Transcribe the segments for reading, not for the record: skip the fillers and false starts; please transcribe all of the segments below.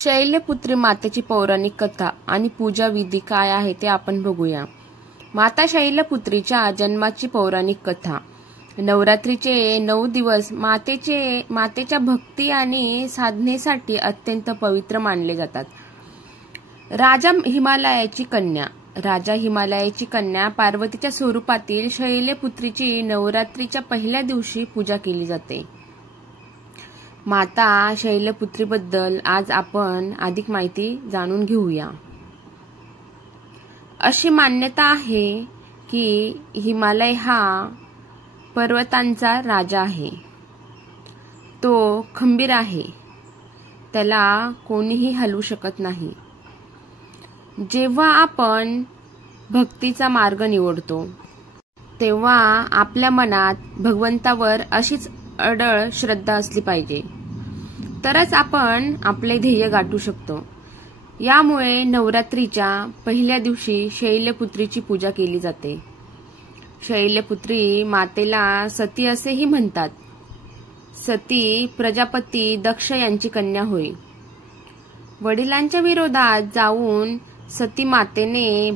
शैलपुत्री मातेची पौराणिक कथा आणि पूजा विधी काय आहे ते आपण बघूया। माता शैलपुत्रीच्या जन्माची पौराणिक कथा। नवरात्रीचे 9 दिवस मातेच्या भक्ती आणि साधनेसाठी अत्यंत पवित्र मानले जातात। राजा हिमालयाची कन्या पार्वतीच्या स्वरूपातील शैलपुत्रीची नवरात्रीच्या पहिल्या दिवशी पूजा केली जाते। माता शैलपुत्रीबद्दल आज आपण अधिक माहिती जाणून घेऊया। अशी मान्यता आहे की हिमालय हा पर्वतांचा राजा आहे। तो खंबीर आहे, त्याला कोणीही हलवू शकत नाही। जेव्हा आपण भक्तीचा मार्ग निवडतो तेव्हा आपल्या मनात भगवंतावर अशीच अडळ श्रद्धा असली पाहिजे, तरच आपण आपले ध्येय गाठू शकतो। यामुळे नवरात्रीच्या पहिल्या दिवशी शैलपुत्रीची पूजा केली जाते। शैलपुत्री मातेला सती असेही म्हणतात। सती प्रजापती दक्ष यांची कन्या होय। वडिलांच्या विरोधात जाऊन सती मातेने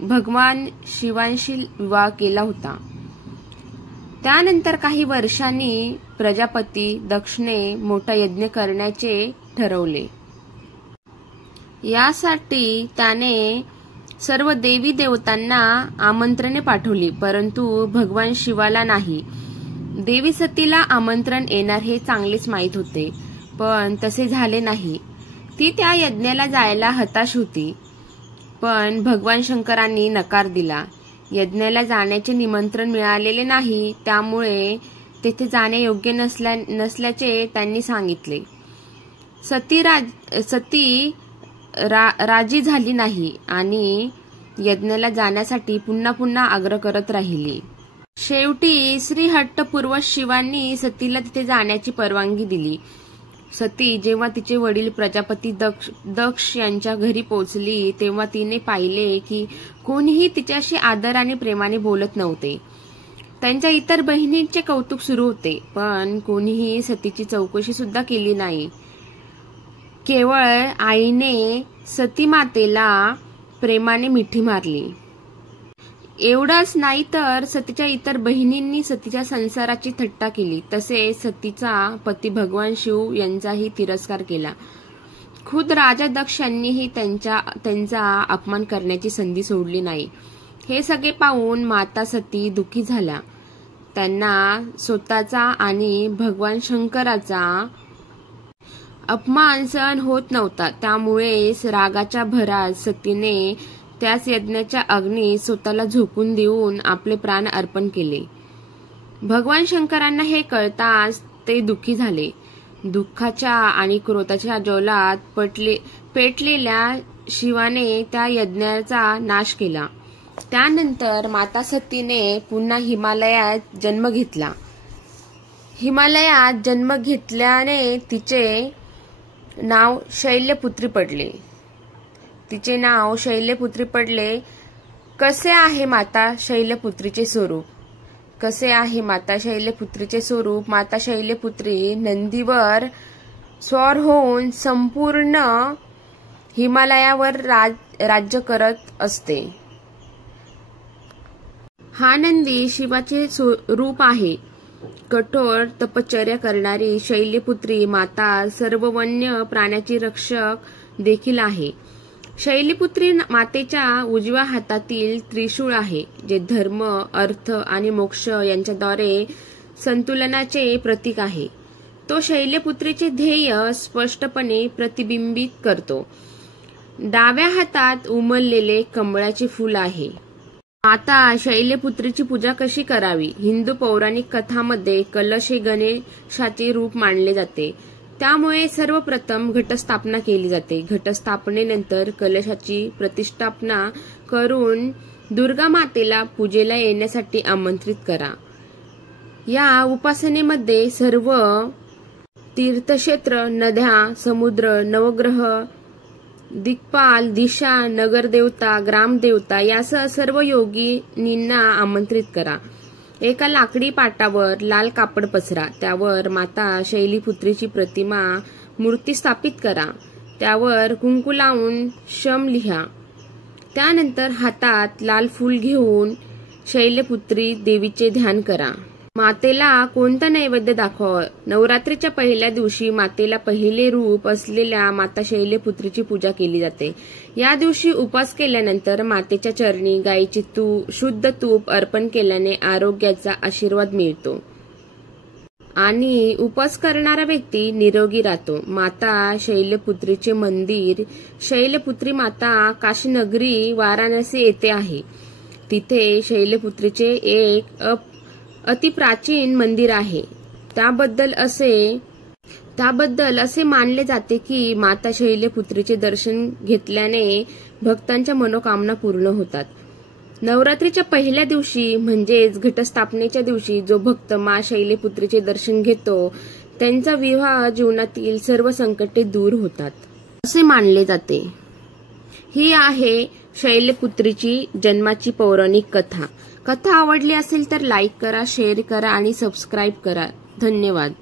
भगवान शिवांशी विवाह केला होता। त्यानंतर काही वर्षांनी प्रजापती दक्षने मोठा यज्ञ करण्याचे ठरवले। यासाठी त्याने सर्व देवी देवतांना आमंत्रणे पाठवली, परंतु भगवान शिवाला नाही। देवी सतीला आमंत्रण येणार हे चांगलेच माहीत होते, पण तसे झाले नाही। ती त्या यज्ञाला जायला हताश होती, पण भगवान शंकरांनी नकार दिला। यज्ञाला जाण्याचे निमंत्रण मिळालेले नाही, त्यामुळे तेथे जाणे योग्य नसल्याचे त्यांनी सांगितले। सती राजी झाली नाही आणि यज्ञाला जाण्यासाठी पुन्हा आग्रह करत राहिली। शेवटी श्रीहट्टपूर्वक शिवांनी सतीला तिथे जाण्याची परवानगी दिली। सती जेव्हा तिचे वडील प्रजापती दक्ष यांच्या घरी पोहोचली तेव्हा तिने पाहिले की कोणीही तिच्याशी आदर आणि प्रेमाने बोलत नव्हते। त्यांच्या इतर बहिणींचे कौतुक सुरू होते, पण कोणीही सतीची चौकशी सुद्धा केली नाही। केवळ आईने सती मातेला प्रेमाने मिठी मारली। एवढंच नाही तर सतीच्या इतर बहिणींनी सतीच्या संसाराची थट्टा केली। तसेच सतीचा पती भगवान शिव यांचाही तिरस्कार केला। खुद राजा दक्ष यांनीही त्यांचा अपमान करण्याची संधी सोडली नाही। हे सगळे पाहून माता सती दुःखी झाल्या। त्यांना स्वतःचा आणि भगवान शंकराचा अपमान सहन होत नव्हता। त्यामुळेच रागाच्या भरात सतीने त्याच यज्ञाच्या अग्नीत स्वतःला झोकून देऊन आपले प्राण अर्पण केले। भगवान शंकरांना हे कळताच ते दुःखी झाले। दुःखाच्या आणि क्रोधाच्या ज्वालात पेटलेल्या शिवाने त्या यज्ञाचा नाश केला। त्यानंतर माता सतीने पुन्हा हिमालयात जन्म घेतला। हिमालयात जन्म घेतल्याने तिचे नाव शैलपुत्री पडले। कसे आहे माता शैलपुत्रीचे स्वरूप? माता शैलपुत्री नंदीवर स्वार होऊन संपूर्ण हिमालयावर राज्य करत असते। हा नंदी शिवाचे रूप आहे। कठोर तपश्चर्या करणारी शैलपुत्री माता सर्व वन्य प्राण्याची रक्षक देखील आहे। शैलपुत्री मातेच्या उजव्या हातातील त्रिशूळ आहे, जे धर्म, अर्थ आणि मोक्ष यांच्याद्वारे संतुलनाचे प्रतीक आहे। तो शैलपुत्रीचे ध्येय स्पष्टपणे प्रतिबिंबित करतो। डाव्या हातात उमललेले कमळाचे फूल आहे। माता शैलपुत्रीची पूजा कशी करावी? हिंदू पौराणिक कथांमध्ये कलश हे गणेशाचे रूप मानले जाते, त्यामुळे सर्वप्रथम घटस्थापना केली जाते। घटस्थापनेनंतर कलशाची प्रतिष्ठापना करून दुर्गा मातेला पूजेला येण्यासाठी आमंत्रित करा। या उपासनेमध्ये सर्व तीर्थक्षेत्र, नद्या, समुद्र, नवग्रह, दिक्पाल, दिशा, नगरदेवता, ग्रामदेवता यासह सर्व योगिनींना आमंत्रित करा। एका लाकडी पाटावर लाल कापड पसरा, त्यावर माता शैलपुत्रीची प्रतिमा मूर्ती स्थापित करा. त्यावर कुंकू लावून शम लिहा. त्यानंतर हातात लाल फूल घेऊन शैलपुत्री देवीचे ध्यान करा. मातेला कोणता नैवेद्य दाखवावा? नवरात्रीच्या पहिल्या दिवशी मातेला पहिले रूप असलेल्या माता शैलपुत्रीची पूजा केली जाते. या दिवशी उपवास केल्यानंतर मातेच्या चरणी गायीचे शुद्ध तूप अर्पण केल्याने आरोग्याचा आशीर्वाद मिळतो आणि उपवास करणारा व्यक्ती निरोगी राहतो. माता शैलपुत्रीचे मंदिर शैलपुत्री माता काशी नगरी वाराणसी येथे आहे. तिथे शैलपुत्रीचे एक अतिप्राचीन मंदिर आहे. त्याबद्दल असे मानले जाते की माता शैलपुत्रीचे दर्शन घेतल्याने भक्तांच्या मनोकामना पूर्ण होतात. नवरात्रीच्या पहिल्या दिवशी म्हणजेच घटस्थापनेच्या दिवशी जो भक्त मा शैलपुत्रीचे दर्शन घेतो त्यांचा विवाह जीवनातील सर्व संकटे दूर होतात असे मानले जाते. ही आहे शैलपुत्रीची जन्माची पौराणिक कथा. कथा आवडली असेल तर लाईक करा, शेअर करा आणि सबस्क्राईब करा. धन्यवाद.